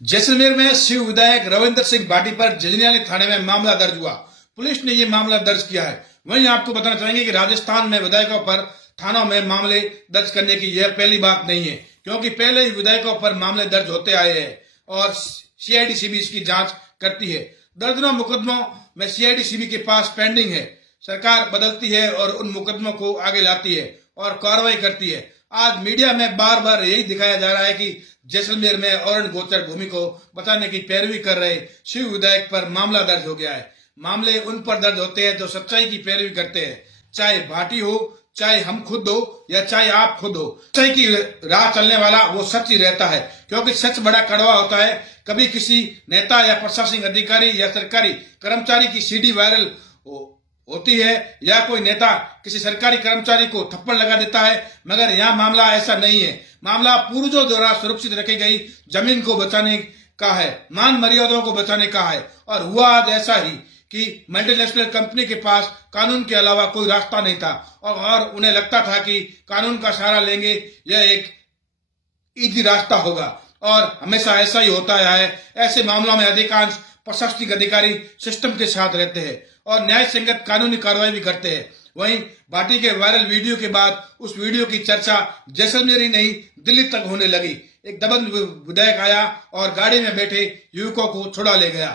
जैसलमेर में शिव विधायक रविंद्र सिंह भाटी पर जजनियाली थाने में मामला दर्ज हुआ। पुलिस ने ये मामला दर्ज किया है। वहीं आपको बताना चाहेंगे कि राजस्थान में विधायकों पर थानों में मामले दर्ज करने की यह पहली बात नहीं है, क्योंकि पहले ही विधायकों पर मामले दर्ज होते आए हैं और सीआईडी सीबी इसकी जांच करती है। दर्जनों मुकदमों में सीआईडी सीबी के पास पेंडिंग है। सरकार बदलती है और उन मुकदमों को आगे लाती है और कार्रवाई करती है। आज मीडिया में बार बार यही दिखाया जा रहा है कि जैसलमेर में अरुण गोचर भूमि को बचाने की पैरवी कर रहे शिव विधायक पर मामला दर्ज हो गया है। मामले उन पर दर्ज होते हैं जो सच्चाई की पैरवी करते हैं, चाहे भाटी हो, चाहे हम खुद हो या चाहे आप खुद हो। सच्चाई की राह चलने वाला वो सच ही रहता है, क्योंकि सच बड़ा कड़वा होता है। कभी किसी नेता या प्रशासनिक अधिकारी या सरकारी कर्मचारी की सीडी वायरल होती है या कोई नेता किसी सरकारी कर्मचारी को थप्पड़ लगा देता है, मगर यहाँ मामला ऐसा नहीं है। मामला पूर्वजों द्वारा सुरक्षित रखी गई जमीन को बचाने का है, मान मर्यादाओं को बचाने का है। और हुआ आज ऐसा ही कि मल्टीनेशनल कंपनी के पास कानून के अलावा कोई रास्ता नहीं था और उन्हें लगता था कि कानून का सहारा लेंगे यह एक इजी रास्ता होगा, और हमेशा ऐसा ही होता है। ऐसे मामलों में अधिकांश प्रशासनिक अधिकारी सिस्टम के साथ रहते हैं और न्याय संगत कानूनी कार्रवाई भी करते हैं। वहीं भाटी के वायरल वीडियो के बाद उस वीडियो की चर्चा जैसलमेर ही नहीं दिल्ली तक होने लगी। एक दबंग विधायक आया और गाड़ी में बैठे युवकों को छुड़ा ले गया।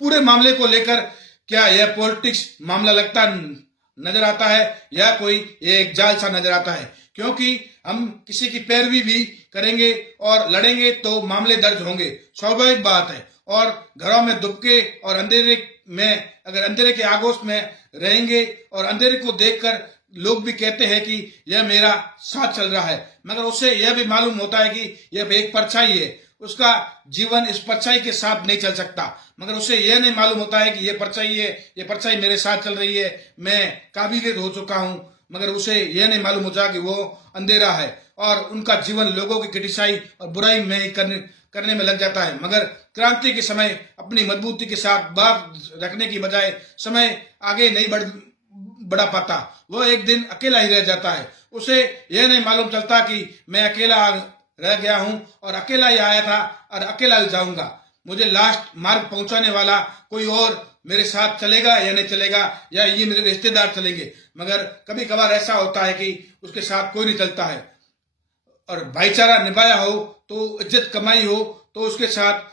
पूरे मामले को लेकर क्या यह पॉलिटिक्स मामला लगता नजर आता है या कोई एक जाल सा नजर आता है, क्योंकि हम किसी की पैरवी भी करेंगे और लड़ेंगे तो मामले दर्ज होंगे, स्वाभाविक बात है। और घरों में दुबके और अंधेरे में अगर अंधेरे के आगोश में रहेंगे और अंधेरे को देखकर लोग भी कहते हैं कि यह मेरा साथ चल रहा है, मगर उससे यह भी मालूम होता है कि यह एक परछाई है, उसका जीवन इस परछाई के साथ नहीं चल सकता। मगर उसे यह नहीं मालूम होता है कि यह परछाई है, यह परछाई मेरे साथ चल रही है, मैं काबिलियत हो चुका हूं, मगर उसे यह नहीं मालूम होता कि वो अंधेरा है और उनका जीवन लोगों की क्रिटिसाई और बुराई में करने में लग जाता है। मगर क्रांति के समय अपनी मजबूती के साथ बात रखने की बजाय समय आगे नहीं बढ़ा पाता, वो एक दिन अकेला ही रह जाता है। उसे यह नहीं मालूम चलता कि मैं अकेला रह गया हूं और अकेला ही आया था और अकेला ही जाऊंगा। मुझे लास्ट मार्ग पहुंचाने वाला कोई और मेरे साथ चलेगा या नहीं चलेगा, या ये मेरे रिश्तेदार चलेंगे। मगर कभी कभार ऐसा होता है कि उसके साथ कोई नहीं चलता है और भाईचारा निभाया हो तो इज्जत कमाई हो तो उसके साथ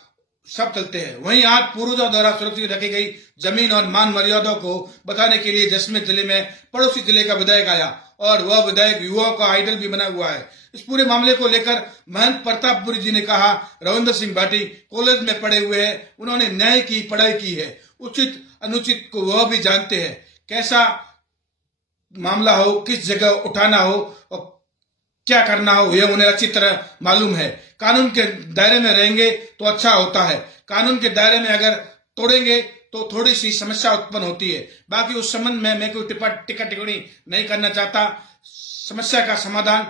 सब चलते हैं। वहीं आज पूर्वजों द्वारा सुरक्षित रखी गई जमीन और मान मर्यादाओं को बचाने के लिए जैसलमेर जिले में पड़ोसी जिले का विधायक आया और वह विधायक युवाओं का आइडल भी बना हुआ है। इस पूरे मामले को लेकर महंत प्रतापपुरी जी ने कहा, रविंद्र सिंह भाटी कॉलेज में पढ़े हुए हैं, उन्होंने न्याय की पढ़ाई की है, उचित अनुचित को वह भी जानते हैं, कैसा मामला हो, किस जगह उठाना हो और क्या करना हो यह उन्हें अच्छी तरह मालूम है। कानून के दायरे में रहेंगे तो अच्छा होता है, कानून के दायरे में अगर तोड़ेंगे तो थोड़ी सी समस्या उत्पन्न होती है। बाकी उस संबंध में मैं कोई टिक्का टिप्पणी नहीं करना चाहता। समस्या का समाधान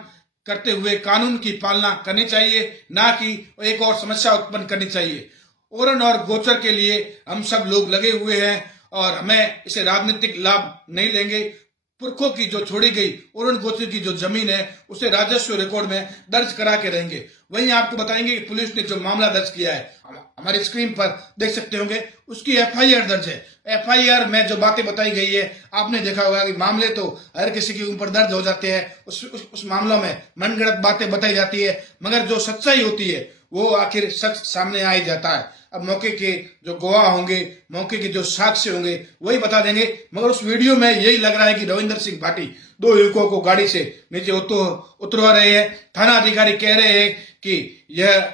करते हुए कानून की पालना करनी चाहिए, ना कि एक और समस्या उत्पन्न करनी चाहिए। ओरन और गोचर के लिए हम सब लोग लगे हुए हैं और हमें इसे राजनीतिक लाभ नहीं लेंगे। पुरखों की जो छोड़ी गई ओरन गोचर की जो जमीन है उसे राजस्व रिकॉर्ड में दर्ज करा के रहेंगे। वहीं आपको बताएंगे कि पुलिस ने जो मामला दर्ज किया है, हमारी स्क्रीन पर देख सकते होंगे, उसकी एफआईआर दर्ज है। एफआईआर में जो बातें बताई गई है, आपने देखा होगा कि मामले तो हर किसी के ऊपर दर्ज हो जाते हैं, उस मामलों में मनगढ़ंत बातें बताई जाती है, मगर जो सच्चाई होती है वो आखिर सच सामने आ ही जाता है। अब मौके के जो गवाह होंगे, मौके के जो साक्ष्य होंगे वही बता देंगे। मगर उस वीडियो में यही लग रहा है कि रविंद्र सिंह भाटी दो युवकों को गाड़ी से नीचे उतरवा रहे हैं। थाना अधिकारी कह रहे हैं कि यह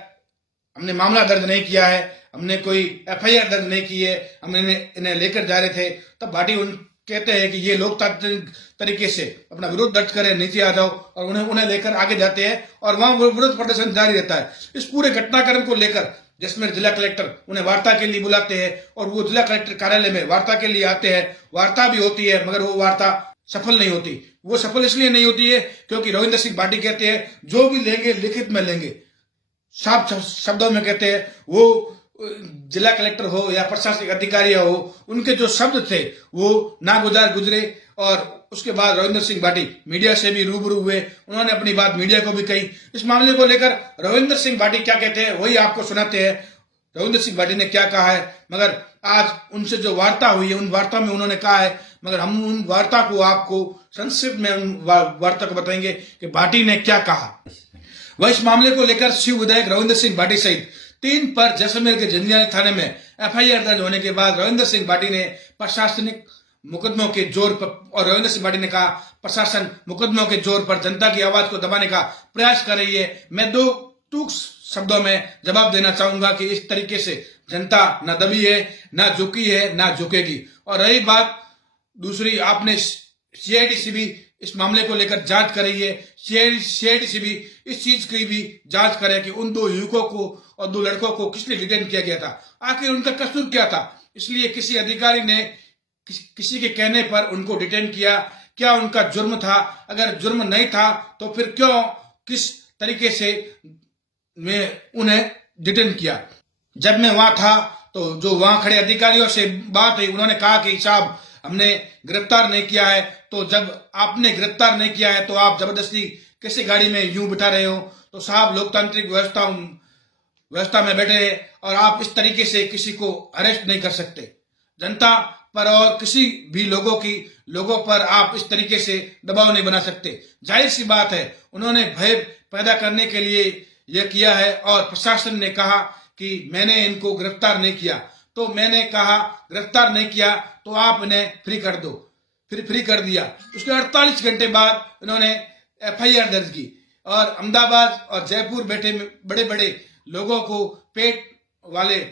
हमने मामला दर्ज नहीं किया है, हमने कोई एफआईआर दर्ज नहीं की है, हमने इन्हें लेकर जा रहे थे। तब भाटी कहते हैं कि ये लोकतांत्रिक तरीके से अपना विरोध दर्ज करें, नीचे आ जाओ, और उन्हें लेकर आगे जाते हैं और वहां विरोध प्रदर्शन जारी रहता है। इस पूरे घटनाक्रम को लेकर जैसलमेर जिला कलेक्टर उन्हें वार्ता के लिए बुलाते हैं और वो जिला कलेक्टर कार्यालय में वार्ता के लिए आते हैं। वार्ता भी होती है मगर वो वार्ता सफल नहीं होती। वो सफल इसलिए नहीं होती है क्योंकि रविंद्र सिंह भाटी कहते हैं जो भी लेंगे लिखित में लेंगे, साफ शब्दों में कहते हैं। वो जिला कलेक्टर हो या प्रशासनिक अधिकारी हो, उनके जो शब्द थे वो नागुजार गुजरे और उसके बाद रविंद्र सिंह भाटी मीडिया से भी रूबरू हुए, उन्होंने अपनी बात मीडिया को भी कही। इस मामले को लेकर रविंद्र सिंह भाटी क्या कहते हैं वही आपको सुनाते हैं। रविंद्र सिंह भाटी ने क्या कहा है, मगर आज उनसे जो वार्ता हुई है उन वार्ता में उन्होंने कहा है, मगर हम उन वार्ता को आपको संक्षिप्त में उन वार्ता को बताएंगे कि भाटी ने क्या कहा। वह इस मामले को लेकर शिव विधायक रविंद्र सिंह भाटी सहित 3 पर जैसलमेर के जंजियाली थाने में एफआईआर दर्ज होने के बाद रविंद्र सिंह भाटी ने प्रशासनिक मुकदमों के जोर पर, और रविंद्र सिंह भाटी ने कहा प्रशासन मुकदमों के जोर पर जनता की आवाज को दबाने का प्रयास कर रही है। मैं 2 टूक शब्दों में जवाब देना चाहूंगा कि इस तरीके से जनता न दबी है, न झुकी है, न झुकेगी। और रही बात दूसरी, आपने सीआईडी इस मामले को लेकर जांच कर रही है, सीआईडी इस चीज की भी जांच करे कि उन 2 युवकों को और 2 लड़कों को किसने डिटेन किया गया था, आखिर उनका कसूर क्या था। इसलिए किसी अधिकारी ने किसी के कहने पर उनको डिटेन किया, क्या उनका जुर्म था, अगर जुर्म नहीं था तो फिर क्यों, किस तरीके से में उन्हें डिटेन किया। जब मैं वहां था तो जो वहां खड़े अधिकारियों से बात हुई, उन्होंने कहा कि साहब हमने गिरफ्तार नहीं किया है। तो जब आपने गिरफ्तार नहीं किया है तो आप जबरदस्ती किसी गाड़ी में यूं बिठा रहे हो, तो साहब लोकतांत्रिक व्यवस्था में बैठे हैं और आप इस तरीके से किसी को अरेस्ट नहीं कर सकते। जनता पर और किसी भी लोगों पर आप इस तरीके से दबाव नहीं बना सकते। जाहिर सी बात है उन्होंने भय पैदा करने के लिए यह किया है और प्रशासन ने कहा कि मैंने इनको गिरफ्तार नहीं किया। तो मैंने कहा गिरफ्तार नहीं किया तो आप इन्हें फ्री कर दो, फिर फ्री कर दिया। उसके 48 घंटे बाद इन्होंने एफआईआर दर्ज की और अहमदाबाद और जयपुर बैठे बड़े बड़े लोगों को, पेट वाले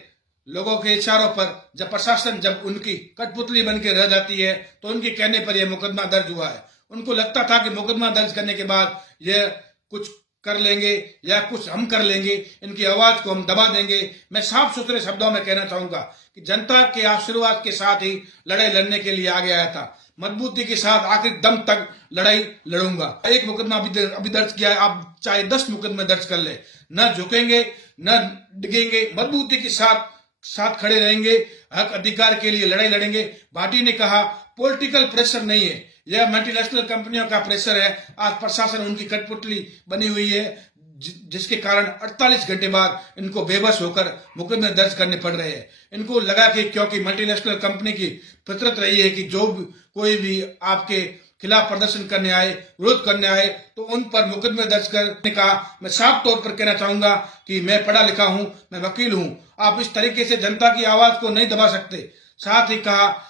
लोगों के इशारों पर जब प्रशासन जब उनकी कठपुतली बन के रह जाती है तो उनके कहने पर यह मुकदमा दर्ज हुआ है। उनको लगता था कि मुकदमा दर्ज करने के बाद यह कुछ कर लेंगे या कुछ हम कर लेंगे, इनकी आवाज को हम दबा देंगे। मैं साफ सुथरे शब्दों में कहना चाहूंगा कि जनता के आशीर्वाद के साथ ही लड़ाई लड़ने के लिए आगे आया था, मजबूती के साथ आखिर दम तक लड़ाई लड़ूंगा। एक मुकदमा अभी दर्ज किया है, आप चाहे 10 मुकदमे दर्ज कर ले, न झुकेंगे न डिगेंगे, मजबूती के साथ खड़े रहेंगे, हक अधिकार के लिए लड़ाई लड़ेंगे। भाटी ने कहा पॉलिटिकल प्रेशर नहीं है, यह मल्टीनेशनल कंपनियों का प्रेशर है। आज प्रशासन उनकी कठपुतली बनी हुई है, जिसके कारण 48 घंटे बाद इनको बेबस होकर मुकदमे दर्ज करने पड़ रहे हैं। इनको लगा कि क्योंकि मल्टीनेशनल कंपनी की फितरत रही है कि जो कोई भी आपके खिलाफ प्रदर्शन करने आए, विरोध करने आए, तो उन पर मुकदमे दर्ज करने का मैं साफ तौर पर कहना चाहूंगा कि मैं पढ़ा लिखा हूं, मैं वकील हूं। आप इस तरीके से जनता की आवाज को नहीं दबा सकते। साथ ही कहा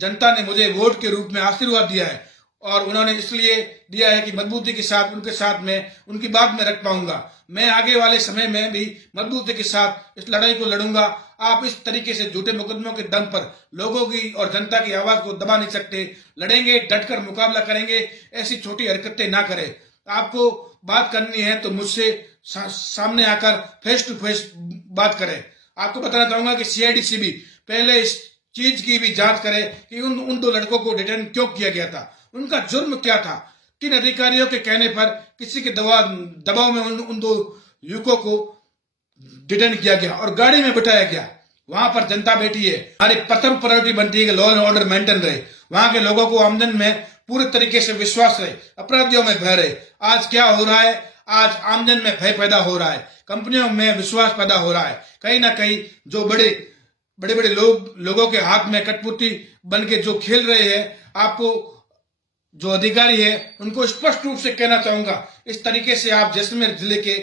जनता ने मुझे वोट के रूप में आशीर्वाद दिया है और उन्होंने इसलिए दिया है कि मजबूती के साथ उनके साथ में उनकी बात में रख पाऊंगा। मैं आगे वाले समय में भी मजबूती के साथ इस लड़ाई को लड़ूंगा। आप इस तरीके से झूठे मुकदमों के दम पर लोगों की और जनता की आवाज को दबा नहीं सकते। लड़ेंगे, डटकर मुकाबला करेंगे, ऐसी छोटी हरकतें ना करें। आपको बात करनी है तो मुझसे सामने आकर फेस टू फेस बात करें। आपको बताना चाहूंगा कि सीआईडी पहले इस चीज की भी जांच करे कि उन 2 लड़कों को डिटेन क्यों किया गया था, उनका जुर्म क्या था, किन अधिकारियों के कहने पर किसी के दबाव में उन 2 युवकों को डिटेन किया गया और गाड़ी में बिठाया गया। वहां पर जनता बैठी है, हमारी प्रथम प्रायोरिटी बनती है कि लॉ एंड ऑर्डर मेंटेन रहे, वहां के लोगों को आमदन में पूरे तरीके से विश्वास रहे, अपराधियों में भय रहे। आज क्या हो रहा है, आज आमदन में भय पैदा हो रहा है, कंपनियों में विश्वास पैदा हो रहा है। कहीं ना कहीं जो बड़े बड़े लोगों के हाथ में कठपुतली बन के जो खेल रहे हैं, आपको जो अधिकारी है उनको स्पष्ट रूप से कहना चाहूंगा, इस तरीके से आप जैसलमेर जिले के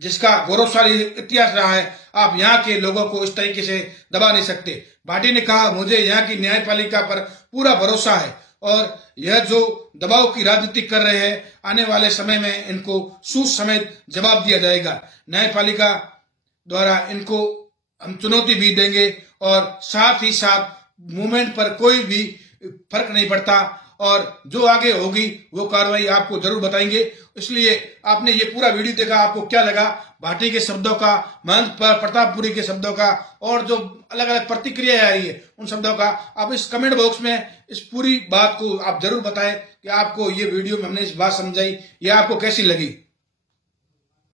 जिसका गौरवशाली इतिहास रहा है, आप यहाँ के लोगों को इस तरीके से दबा नहीं सकते। भाटी ने कहा मुझे यहाँ की न्यायपालिका पर पूरा भरोसा है और यह जो दबाव की राजनीति कर रहे हैं, आने वाले समय में इनको सूद समेत जवाब दिया जाएगा। न्यायपालिका द्वारा इनको हम चुनौती भी देंगे और साथ ही साथ मूवमेंट पर कोई भी फर्क नहीं पड़ता और जो आगे होगी वो कार्रवाई आपको जरूर बताएंगे। इसलिए आपने ये पूरा वीडियो देखा, आपको क्या लगा भाटी के शब्दों का, महंत प्रतापपुरी के शब्दों का और जो अलग अलग प्रतिक्रिया आ रही है उन शब्दों का, आप इस कमेंट बॉक्स में इस पूरी बात को आप जरूर बताएं कि आपको ये वीडियो में हमने इस बात समझाई, ये आपको कैसी लगी।